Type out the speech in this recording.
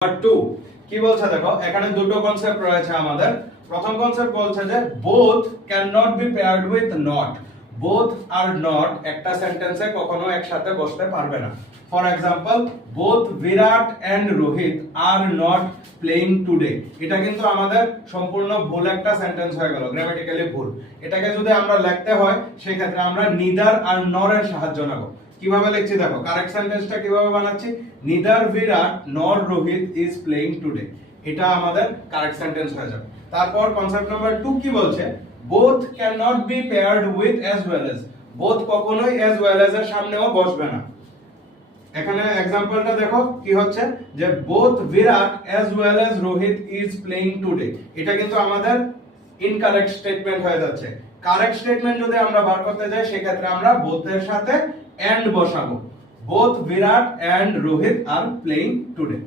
Number 2 কি বলছে দেখো, এখানে দুটো কনসেপ্ট রয়েছে আমাদের। প্রথম কনসেপ্ট বলছে যে both cannot be paired with not। both R not একটা সেন্টেন্সে কখনো একসাথে বসতে পারবে না। For example, both Virat and Rohit আর নট প্লেইং টুডে। এটা কিন্তু আমাদের সম্পূর্ণ ভুল একটা সেন্টেন্স হয়ে গেল, গ্রামাটিক্যালি ভুল। এটাকে যদি আমরা লিখতে হয় সেই ক্ষেত্রে আমরা নিদার আর নর এর সাহায্য নেব। কিভাবে লিখছি দেখো, কারেক্ট সেন্টেন্সটা কিভাবে বানাচ্ছি, নিদার বিরাট নর রোহিত ইজ প্লেইং টুডে। এটা আমাদের কারেক্ট সেন্টেন্স হয়ে যাবে। তারপর কনসেপ্ট নাম্বার 2 কি বলছে, both cannot be paired with as well as। both কখনোই as well as এর সামনেও বসবে না। এখানে एग्जांपलটা দেখো কি হচ্ছে, যে both Virat as well as Rohit is playing today। এটা কিন্তু আমাদের ইনকারেক্ট স্টেটমেন্ট হয়ে যাচ্ছে। কারেক্ট স্টেটমেন্ট যদি আমরা বার করতে যাই সেই ক্ষেত্রে আমরা both এর সাথে and বসাবো। both Virat and Rohit are playing today।